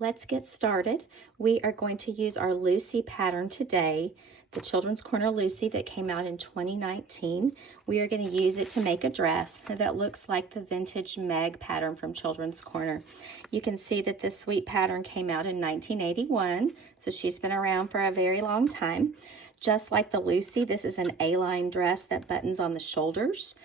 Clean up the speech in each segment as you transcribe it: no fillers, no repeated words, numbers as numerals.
Let's get started. We are going to use our Lucy pattern today, the Children's Corner Lucy that came out in 2019. We are going to use it to make a dress that looks like the vintage Meg pattern from Children's Corner. You can see that this sweet pattern came out in 1981, so she's been around for a very long time. Just like the Lucy, this is an A-line dress that buttons on the shoulders.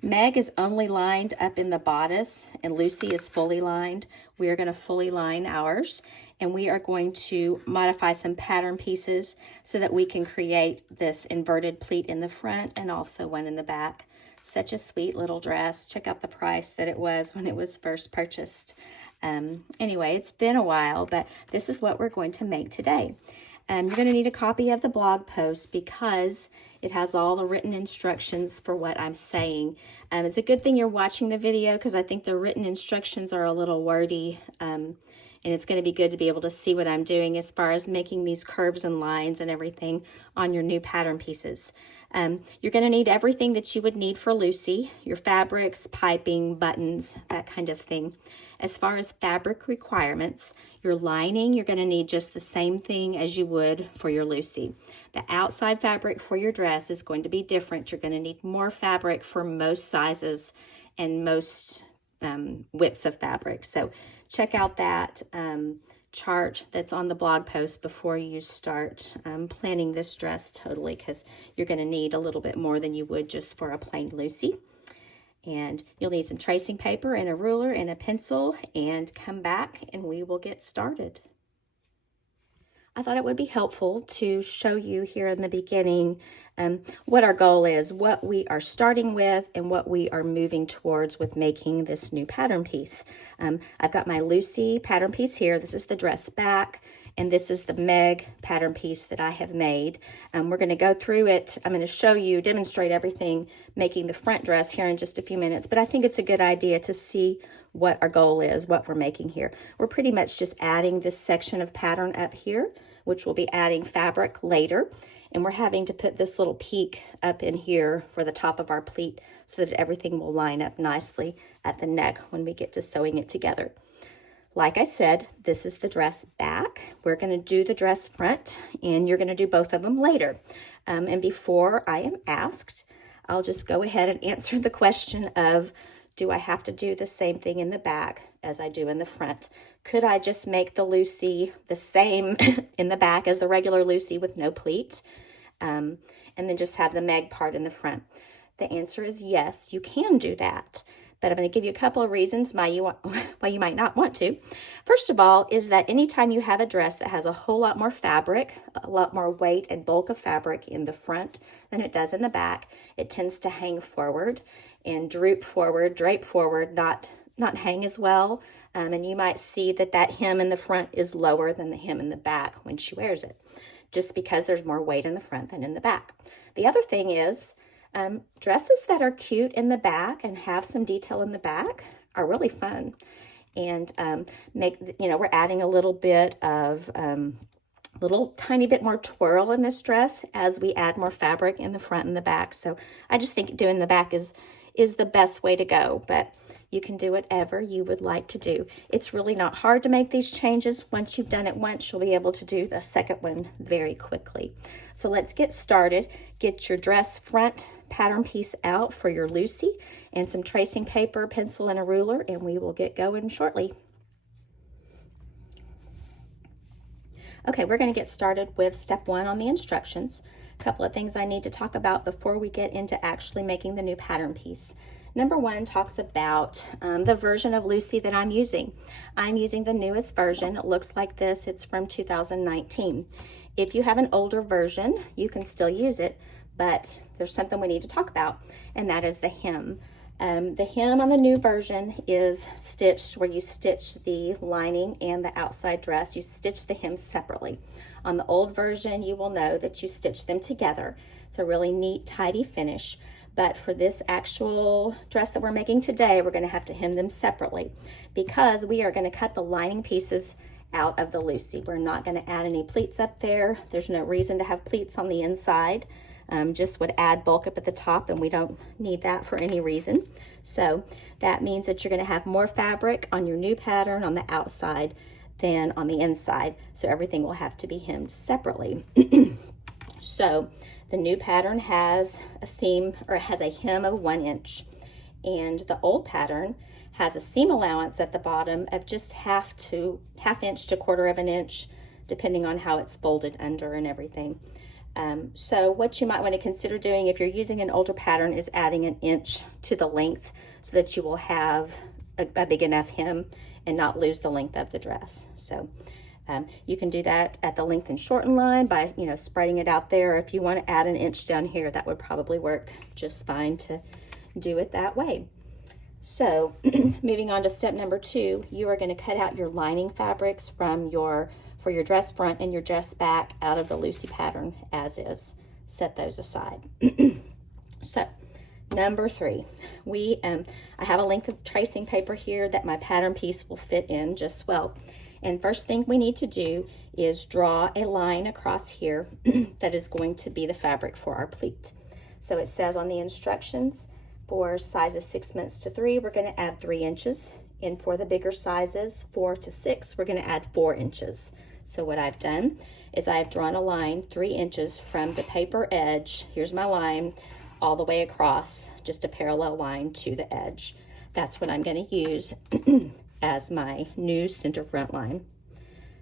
Meg is only lined up in the bodice and Lucy is fully lined. We are going to fully line ours, and we are going to modify some pattern pieces so that we can create this inverted pleat in the front and also one in the back. Such a sweet little dress. Check out the price that it was when it was first purchased. Anyway, it's been a while, but this is what we're going to make today. You're going to need a copy of the blog post because it has all the written instructions for what I'm saying. It's a good thing you're watching the video because I think the written instructions are a little wordy, and it's going to be good to be able to see what I'm doing as far as making these curves and lines and everything on your new pattern pieces. You're going to need everything that you would need for Lucy, your fabrics, piping, buttons, that kind of thing. As far as fabric requirements, your lining, you're going to need just the same thing as you would for your Lucy. The outside fabric for your dress is going to be different. You're going to need more fabric for most sizes and most widths of fabric. So check out that chart that's on the blog post before you start planning this dress totally, because you're going to need a little bit more than you would just for a plain Lucy. And you'll need some tracing paper and a ruler and a pencil, and come back and we will get started. I thought it would be helpful to show you here in the beginning what our goal is, what we are starting with, and what we are moving towards with making this new pattern piece. I've got my Lucy pattern piece here. This is the dress back, and this is the Meg pattern piece that I have made. We're going to go through it. I'm going to show you, demonstrate everything, making the front dress here in just a few minutes, but I think it's a good idea to see what our goal is, what we're making here. We're pretty much just adding this section of pattern up here, which we'll be adding fabric later. And we're having to put this little peak up in here for the top of our pleat so that everything will line up nicely at the neck when we get to sewing it together. Like I said, this is the dress back. We're going to do the dress front, and you're going to do both of them later. And before I am asked, I'll just go ahead and answer the question of, do I have to do the same thing in the back as I do in the front? Could I just make the Lucy the same in the back as the regular Lucy with no pleat, and then just have the Meg part in the front? The answer is yes, you can do that. But I'm going to give you a couple of reasons why you might not want to. First of all is that anytime you have a dress that has a whole lot more fabric, a lot more weight and bulk of fabric in the front than it does in the back, it tends to hang forward and droop forward, drape forward, not hang as well. And you might see that hem in the front is lower than the hem in the back when she wears it, just because there's more weight in the front than in the back. The other thing is, dresses that are cute in the back and have some detail in the back are really fun. And we're adding a little bit of little tiny bit more twirl in this dress as we add more fabric in the front and the back. So I just think doing the back is the best way to go, but you can do whatever you would like to do. It's really not hard to make these changes. Once you've done it once, you'll be able to do the second one very quickly. So let's get started. Get your dress front pattern piece out for your Lucy and some tracing paper, pencil, and a ruler, and we will get going shortly. Okay, we're going to get started with step 1 on the instructions. A couple of things I need to talk about before we get into actually making the new pattern piece. Number 1 talks about the version of Lucy that I'm using. I'm using the newest version. It looks like this. It's from 2019. If you have an older version, you can still use it, but there's something we need to talk about, and that is the hem. The hem on the new version is stitched where you stitch the lining and the outside dress. You stitch the hem separately. On the old version, you will know that you stitch them together. It's a really neat, tidy finish. But for this actual dress that we're making today, we're going to have to hem them separately because we are going to cut the lining pieces out of the Lucy. We're not going to add any pleats up there. There's no reason to have pleats on the inside. Just would add bulk up at the top, and we don't need that for any reason. So that means that you're going to have more fabric on your new pattern on the outside than on the inside. So everything will have to be hemmed separately. So the new pattern has a seam, or it has a hem of 1 inch. And the old pattern has a seam allowance at the bottom of just half inch to 1/4 of an inch, depending on how it's folded under and everything. So what you might want to consider doing if you're using an older pattern is adding 1 inch to the length so that you will have a big enough hem and not lose the length of the dress. So you can do that at the length and shorten line by, spreading it out there. If you want to add 1 inch down here, that would probably work just fine to do it that way. So moving on to step number 2, you are going to cut out your lining fabrics for your dress front and your dress back out of the Lucy pattern as is. Set those aside. So number 3, I have a length of tracing paper here that my pattern piece will fit in just well. And first thing we need to do is draw a line across here that is going to be the fabric for our pleat. So it says on the instructions, for sizes 6 months to 3, we're going to add 3 inches. And for the bigger sizes, 4 to 6, we're going to add 4 inches. So what I've done is I've drawn a line 3 inches from the paper edge. Here's my line all the way across, just a parallel line to the edge. That's what I'm going to use as my new center front line.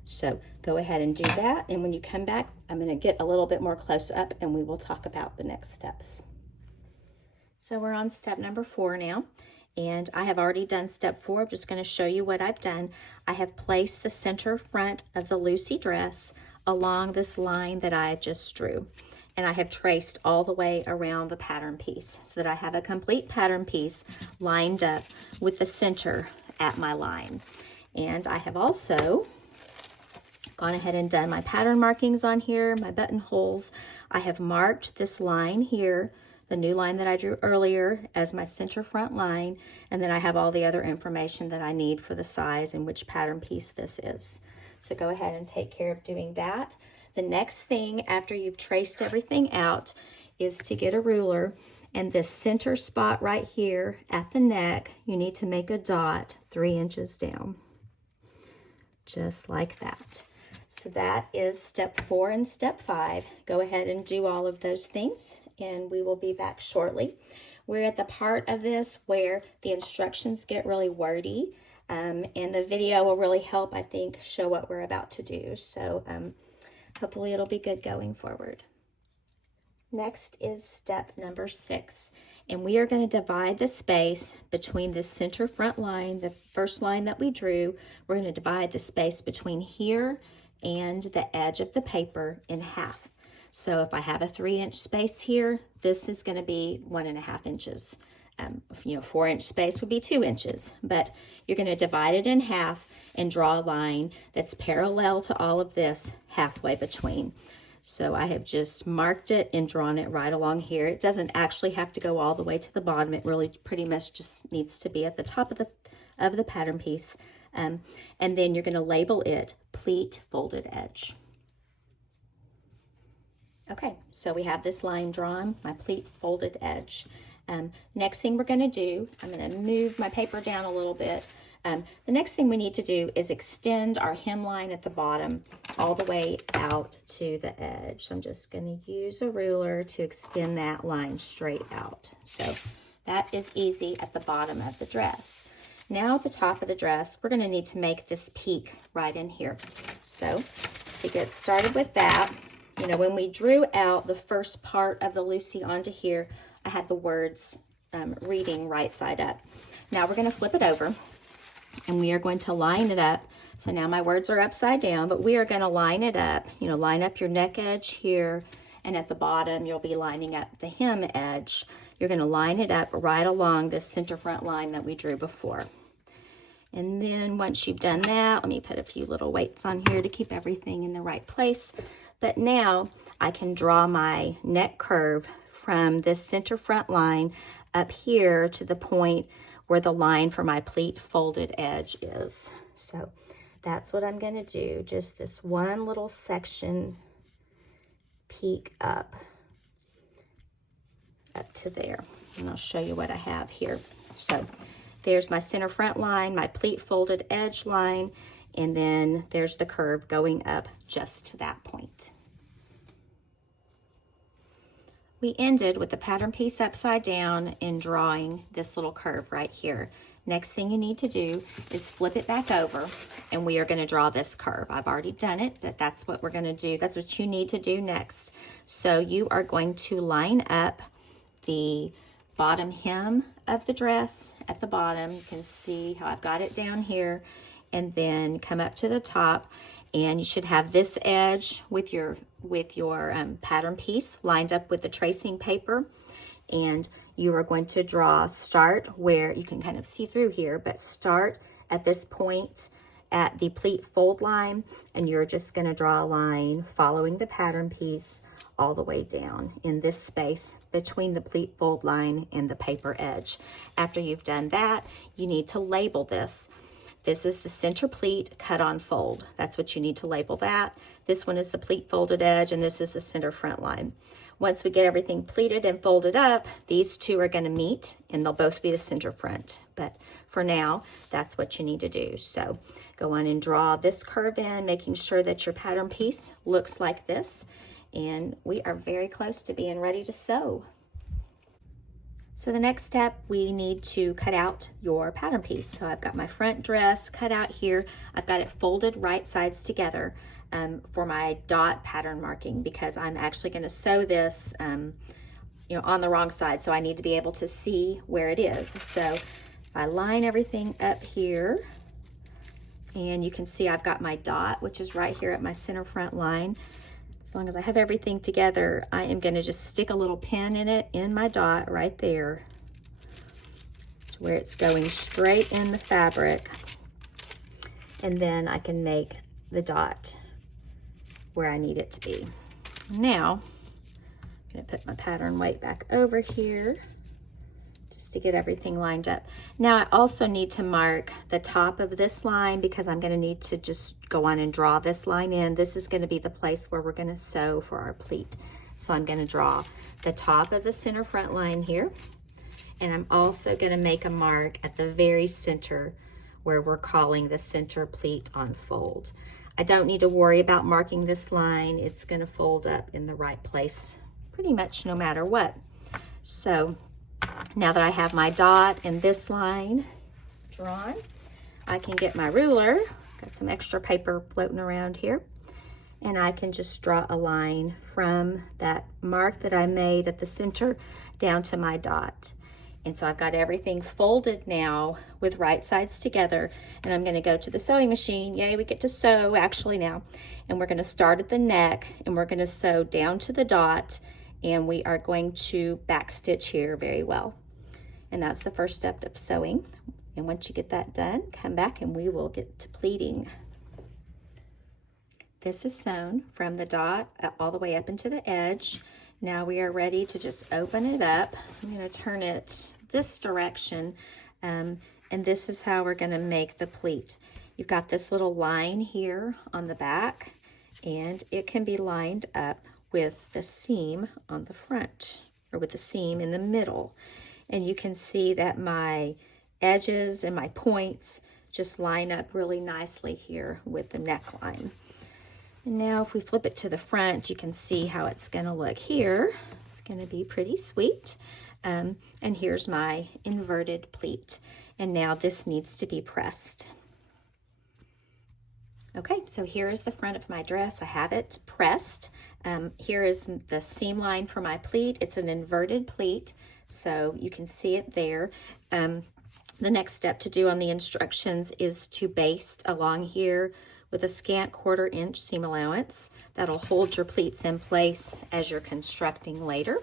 So go ahead and do that. And when you come back, I'm going to get a little bit more close up and we will talk about the next steps. So we're on step number 4 now. And I have already done step 4. I'm just going to show you what I've done. I have placed the center front of the Lucy dress along this line that I just drew. And I have traced all the way around the pattern piece so that I have a complete pattern piece lined up with the center at my line. And I have also gone ahead and done my pattern markings on here, my buttonholes. I have marked this line here, the new line that I drew earlier, as my center front line, and then I have all the other information that I need for the size and which pattern piece this is. So go ahead and take care of doing that. The next thing after you've traced everything out is to get a ruler, and this center spot right here at the neck, you need to make a dot 3 inches down, just like that. So that is step 4 and step 5. Go ahead and do all of those things, and we will be back shortly. We're at the part of this where the instructions get really wordy, and the video will really help, I think, show what we're about to do. So hopefully it'll be good going forward. Next is step number 6, and we are going to divide the space between the center front line, the first line that we drew. We're going to divide the space between here and the edge of the paper in half. So if I have a 3-inch space here, this is going to be 1.5 inches. 4-inch space would be 2 inches, but you're going to divide it in half and draw a line that's parallel to all of this halfway between. So I have just marked it and drawn it right along here. It doesn't actually have to go all the way to the bottom. It really pretty much just needs to be at the top of the pattern piece. And then you're going to label it pleat folded edge. Okay, so we have this line drawn, my pleat folded edge. Next thing we're going to do, I'm going to move my paper down a little bit. The next thing we need to do is extend our hemline at the bottom all the way out to the edge. So I'm just going to use a ruler to extend that line straight out. So that is easy at the bottom of the dress. Now at the top of the dress, we're going to need to make this peak right in here. So to get started with that, when we drew out the first part of the Lucy onto here, I had the words reading right side up. Now we're going to flip it over and we are going to line it up. So now my words are upside down, but we are going to line it up. Line up your neck edge here, and at the bottom you'll be lining up the hem edge. You're going to line it up right along this center front line that we drew before. And then once you've done that, let me put a few little weights on here to keep everything in the right place. But now I can draw my neck curve from this center front line up here to the point where the line for my pleat folded edge is. So that's what I'm going to do. Just this one little section peek up to there. And I'll show you what I have here. So there's my center front line, my pleat folded edge line, and then there's the curve going up just to that point. We ended with the pattern piece upside down and drawing this little curve right here. Next thing you need to do is flip it back over, and we are going to draw this curve. I've already done it, but that's what we're going to do. That's what you need to do next. So you are going to line up the bottom hem of the dress at the bottom. You can see how I've got it down here, and then come up to the top, and you should have this edge with your pattern piece lined up with the tracing paper, and you are going to start where you can kind of see through here, but start at this point at the pleat fold line, and you're just going to draw a line following the pattern piece all the way down in this space between the pleat fold line and the paper edge. After you've done that, you need to label this. This is the center pleat cut on fold. That's what you need to label that. This one is the pleat folded edge, and this is the center front line. Once we get everything pleated and folded up, these two are going to meet, and they'll both be the center front. But for now, that's what you need to do. So go on and draw this curve in, making sure that your pattern piece looks like this. And we are very close to being ready to sew. So the next step, we need to cut out your pattern piece. So I've got my front dress cut out here. I've got it folded right sides together for my dot pattern marking, because I'm actually going to sew this on the wrong side. So I need to be able to see where it is. So if I line everything up here, and you can see I've got my dot, which is right here at my center front line. As long as I have everything together, I am going to just stick a little pin in it, in my dot right there, to where it's going straight in the fabric. And then I can make the dot where I need it to be. Now, I'm going to put my pattern weight back over here just to get everything lined up. Now I also need to mark the top of this line, because I'm going to need to just go on and draw this line in. This is going to be the place where we're going to sew for our pleat. So I'm going to draw the top of the center front line here, and I'm also going to make a mark at the very center where we're calling the center pleat on fold. I don't need to worry about marking this line. It's going to fold up in the right place pretty much no matter what. So now that I have my dot and this line drawn, I can get my ruler. Got some extra paper floating around here, and I can just draw a line from that mark that I made at the center down to my dot. And so I've got everything folded now with right sides together, and I'm going to go to the sewing machine. Yay, we get to sew actually now. And we're going to start at the neck, and we're going to sew down to the dot, and we are going to back stitch here very well. And that's the first step of sewing. And once you get that done, come back and we will get to pleating. This is sewn from the dot all the way up into the edge. Now we are ready to just open it up. I'm going to turn it this direction, and this is how we're going to make the pleat. You've got this little line here on the back, and it can be lined up with the seam on the front, or with the seam in the middle. And you can see that my edges and my points just line up really nicely here with the neckline. And now if we flip it to the front, you can see how it's going to look here. It's going to be pretty sweet. And here's my inverted pleat. And now this needs to be pressed. Okay, so here is the front of my dress. I have it pressed. Here is the seam line for my pleat. It's an inverted pleat, so you can see it there. The next step to do on the instructions is to baste along here with a scant 1/4 inch seam allowance. That'll hold your pleats in place as you're constructing later.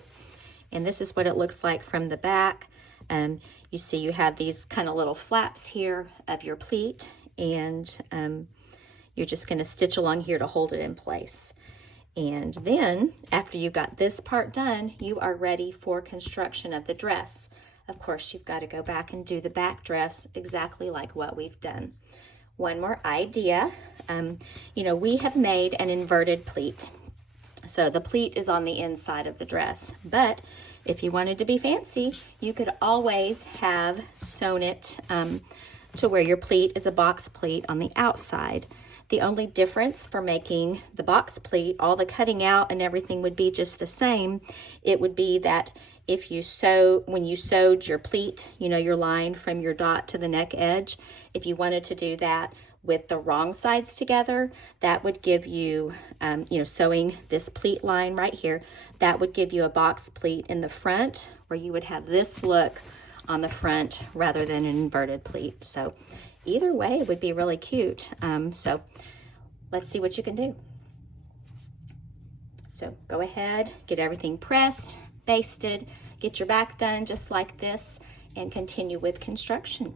And this is what it looks like from the back. You see you have these kind of little flaps here of your pleat, and you're just going to stitch along here to hold it in place. And then after you've got this part done, you are ready for construction of the dress. Of course, you've got to go back and do the back dress exactly like what we've done. One more idea. We have made an inverted pleat. So the pleat is on the inside of the dress, but if you wanted to be fancy, you could always have sewn it to where your pleat is a box pleat on the outside. The only difference for making the box pleat, all the cutting out and everything would be just the same. It would be that if you when you sewed your pleat, you know, your line from your dot to the neck edge, if you wanted to do that with the wrong sides together, that would give you, you know, sewing this pleat line right here, that would give you a box pleat in the front where you would have this look on the front rather than an inverted pleat. So either way would be really cute. So let's see what you can do. So go ahead, get everything pressed, basted, get your back done just like this, and continue with construction.